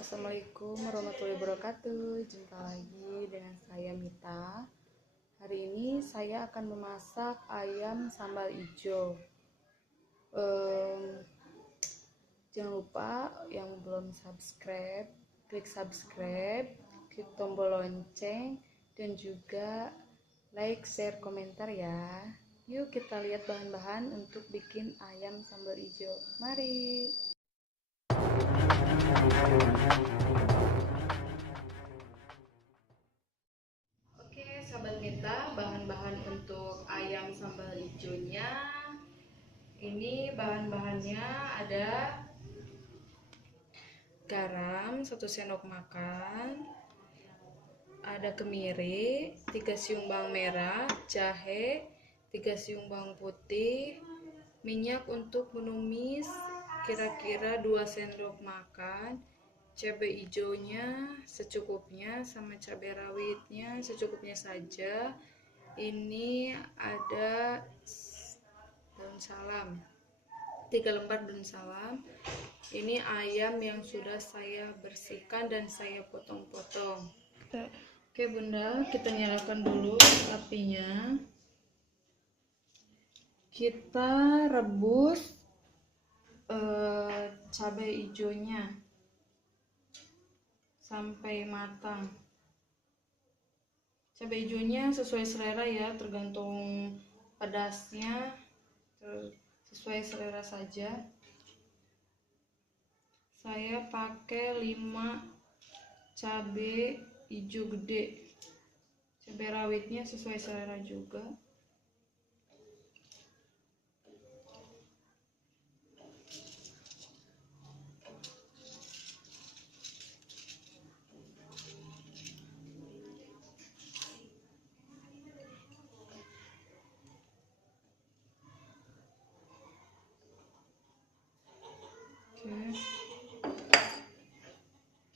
Assalamualaikum warahmatullahi wabarakatuh. Jumpa lagi dengan saya Mita. Hari ini saya akan memasak ayam sambal hijau. Jangan lupa yang belum subscribe, klik subscribe, klik tombol lonceng, dan juga like, share, komentar ya. Yuk kita lihat bahan-bahan untuk bikin ayam sambal hijau. Mari. Oke, sahabat Mita, bahan-bahan untuk ayam sambal hijaunya. Ini bahan-bahannya ada garam 1 sendok makan, ada kemiri 3 siung bawang merah, jahe 3 siung bawang putih, minyak untuk menumis kira-kira 2 sendok makan, cabai hijaunya secukupnya, sama cabai rawitnya secukupnya saja. Ini ada daun salam, 3 lembar daun salam. Ini ayam yang sudah saya bersihkan dan saya potong-potong. Oke bunda, kita nyalakan dulu apinya. Kita rebus cabai hijaunya sampai matang. Cabai hijaunya sesuai selera ya, tergantung pedasnya, sesuai selera saja. Saya pakai 5 cabai hijau gede. Cabai rawitnya sesuai selera juga. Oke.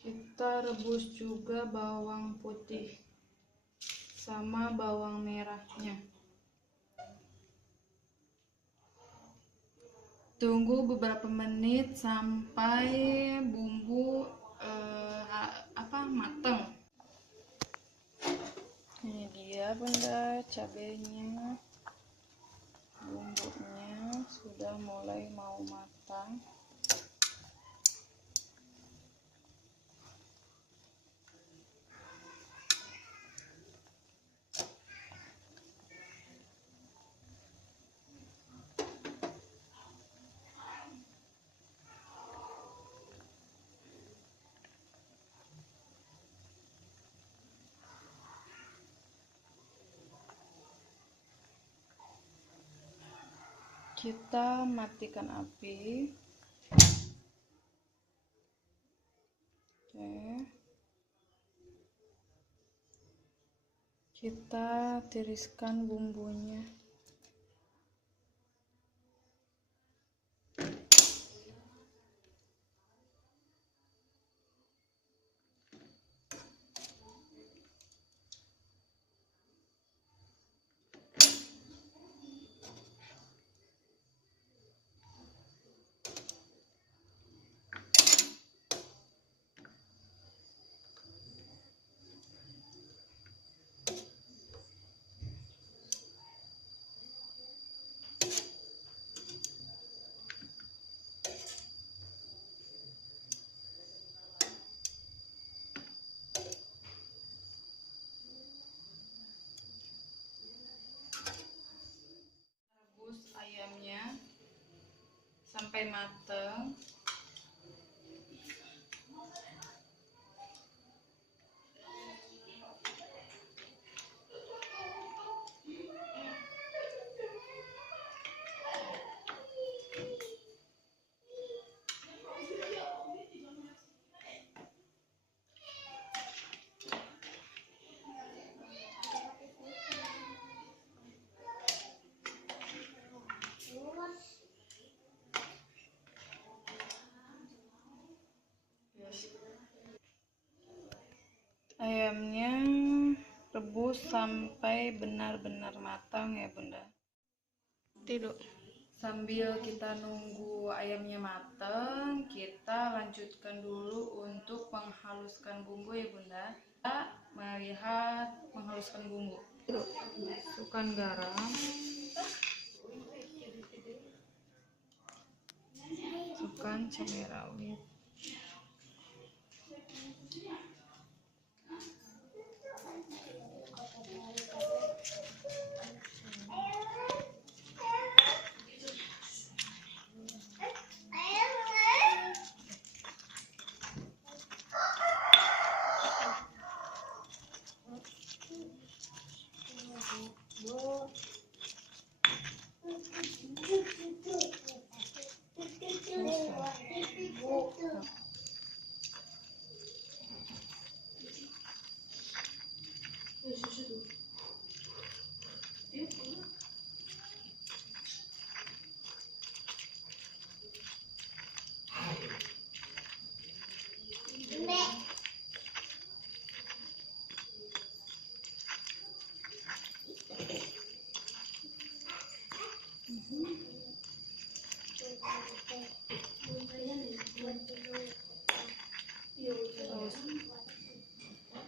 Kita rebus juga bawang putih sama bawang merahnya. Tunggu beberapa menit sampai bumbu matang. Ini dia bunda, cabenya, bumbunya sudah mulai mau matang. Kita matikan api. Oke. Kita tiriskan bumbunya. Rebus ayamnya sampai matang. Ayamnya rebus sampai benar-benar matang ya bunda. Tidur Sambil kita nunggu ayamnya matang, kita lanjutkan dulu untuk menghaluskan bumbu ya Bunda. Kita melihat menghaluskan bumbu. Masukkan garam, masukkan cabai rawit,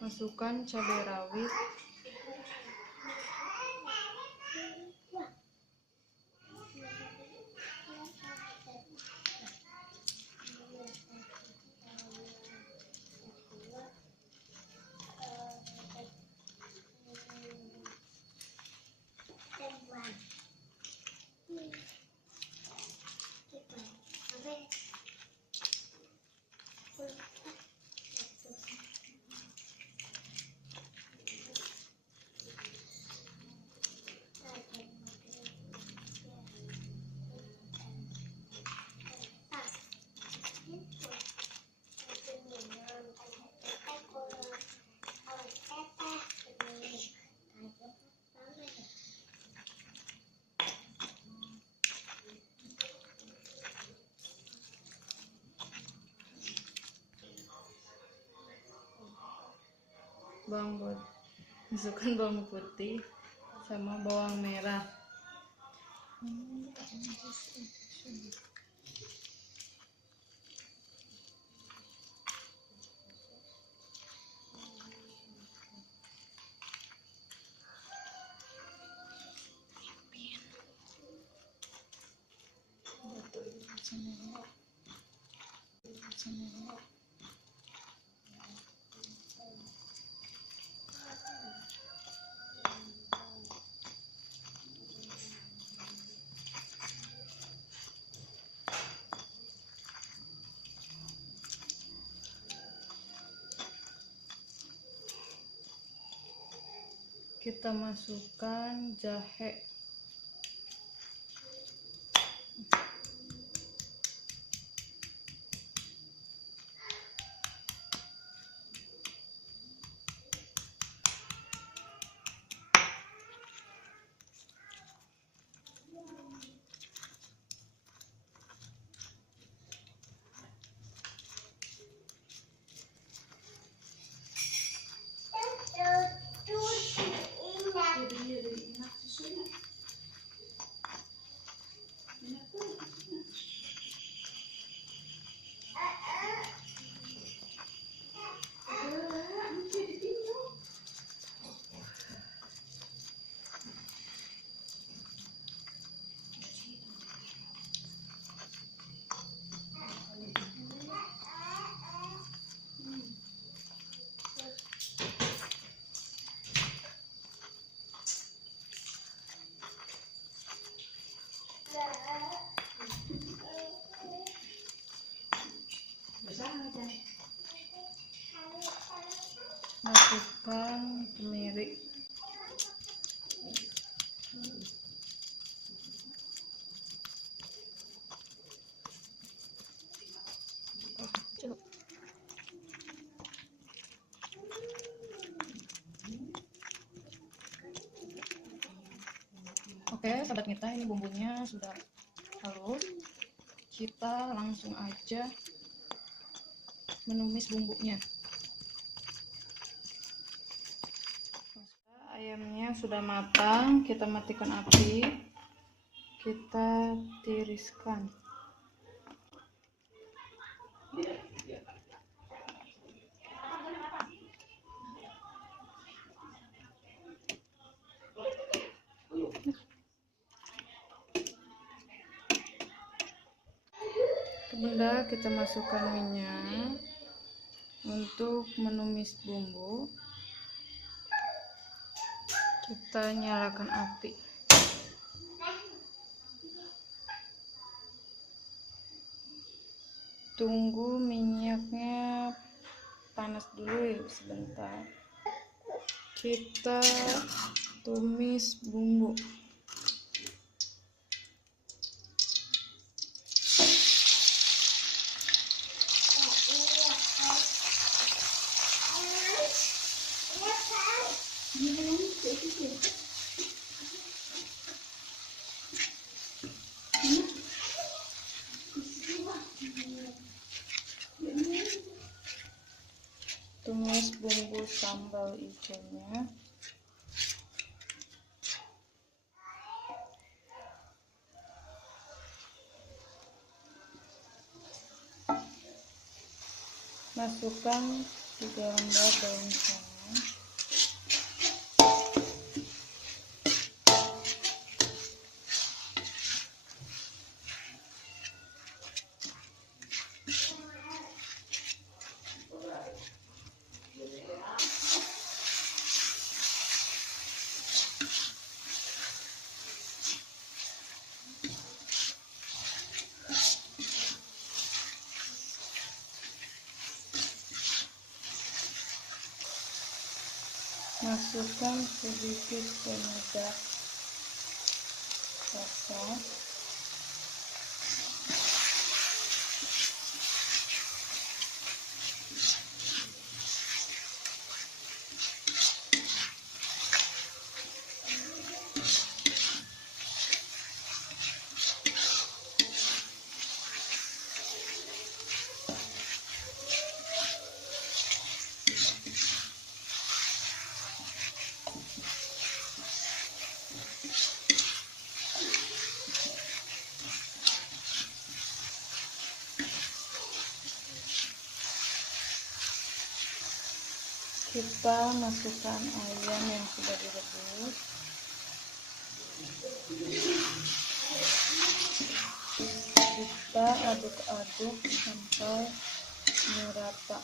masukkan cabai rawit, masukkan bawang putih sama bawang merah. Kita masukkan jahe, masukkan kemiri, Oke, sahabat Mita, ini bumbunya sudah halus. Kita langsung aja menumis bumbunya. Ayamnya sudah matang, kita matikan api. kita tiriskan. Bunda, kita masukkan minyak untuk menumis bumbu. Kita nyalakan api. Tunggu minyaknya panas dulu sebentar. Kita tumis bumbu. Tumis bumbu sambal hijaunya. Masukkan 3 lembar daun salam. Masukkan sedikit penyedap rasa. Kita masukkan ayam yang sudah direbus. Kita aduk-aduk sampai merata.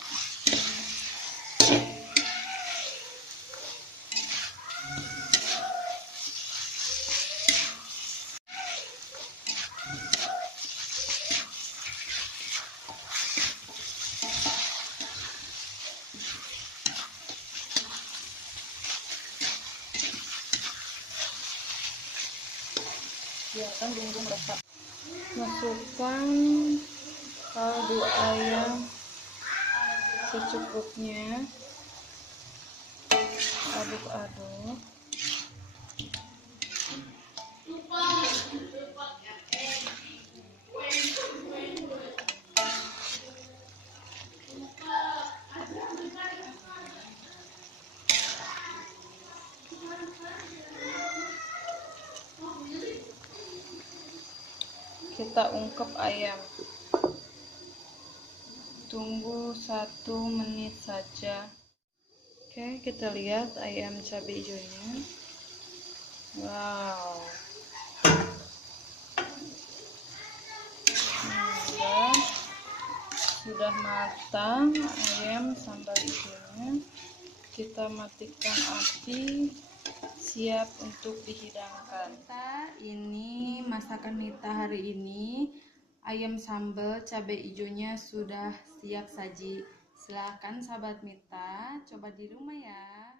Biarkan bumbu meresap. Masukkan kaldu ayam secukupnya. Aduk-aduk. Kita ungkep ayam. Tunggu 1 menit saja. Oke, kita lihat ayam cabai hijaunya. Wow. Sudah matang ayam sambal hijaunya. Kita matikan api, siap untuk dihidangkan. Ini masakan Nita hari ini, ayam sambal cabai hijaunya sudah siap saji. Silahkan sahabat Mita, coba di rumah ya.